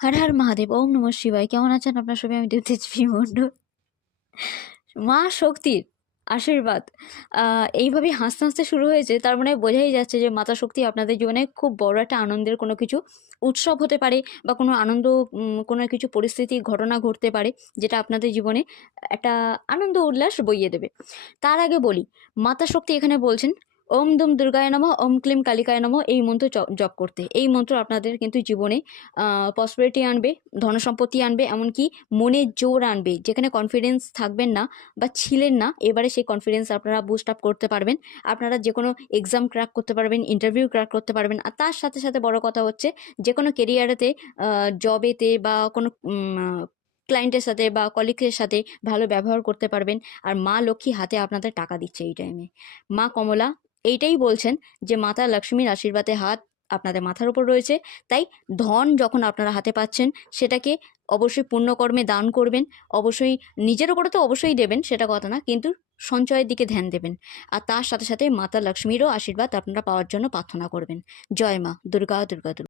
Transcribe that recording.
হর হর মহাদেব ওম নমঃ শিবায়। কেমন আছেন আপনার সবাই? আমি দেবতেজপি মণ্ডল। মা শক্তির আশীর্বাদ। আহ, এইভাবেই হাসতে হাসতে শুরু হয়েছে। তার মানে বোঝাই যাচ্ছে যে মাতা শক্তি আপনাদের জীবনে খুব বড় একটা আনন্দের কোনো কিছু উৎসব হতে পারে বা কোনো আনন্দ কোনো কিছু পরিস্থিতি ঘটনা ঘটতে পারে যেটা আপনাদের জীবনে একটা আনন্দ উল্লাস বইয়ে দেবে। তার আগে বলি মাতা শক্তি এখানে বলছেন ওম দুম দুর্গায় নম, ওম ক্লিম কালিকায় নম, এই মন্ত্র জপ করতে। এই মন্ত্র আপনাদের কিন্তু জীবনে পসিবিলিটি আনবে, ধনসম্পত্তি আনবে, এমনকি মনে জোর আনবে। যেখানে কনফিডেন্স থাকবেন না বা ছিলেন না, এবারে সেই কনফিডেন্স আপনারা বুস্ট আপ করতে পারবেন। আপনারা যে কোনো এক্সাম ক্র্যাক করতে পারবেন ইন্টারভিউ ক্র্যাক করতে পারবেন। আর তার সাথে সাথে বড় কথা হচ্ছে যে কোনো কেরিয়ারেতে জবেতে বা কোনো ক্লায়েন্টের সাথে বা কলিগের সাথে ভালো ব্যবহার করতে পারবেন। আর মা লক্ষ্মী হাতে আপনাদের টাকা দিচ্ছে এই টাইমে মা কমলা এইটাই বলছেন যে মাতা লক্ষ্মীর আশীর্বাদে হাত আপনাদের মাথার উপর রয়েছে। তাই ধন যখন আপনারা হাতে পাচ্ছেন, সেটাকে অবশ্যই পুণ্যকর্মে দান করবেন, অবশ্যই নিজের উপরে তো অবশ্যই দেবেন, সেটা কথা না, কিন্তু সঞ্চয়ের দিকে ধ্যান দেবেন। আর তার সাথে সাথে মাতা লক্ষ্মীরও আশীর্বাদ আপনারা পাওয়ার জন্য প্রার্থনা করবেন। জয় মা, দুর্গা দুর্গা দুর্গা।